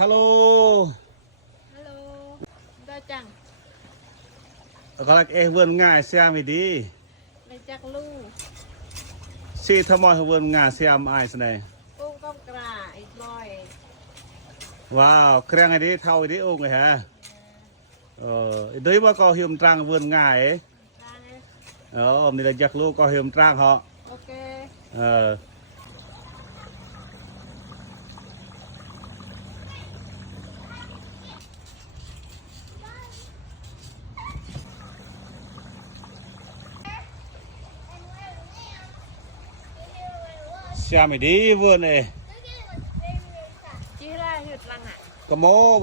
Halo. Halo. Đó chẳng. Có vườn ngà xem gì đi. Mày chắc lu. Si thăm mọi vườn ngà xem ai thế này. Cô con cà ít lòi. Wow, keren đi thâu đi ông này hả? Đấy mà có hiểm trang vườn ngà ấy. Ông này là giặc lu có hiểm trang họ. Ok. Xem đi vườn này. Chỉ là huyệt lăng ạ. Có mô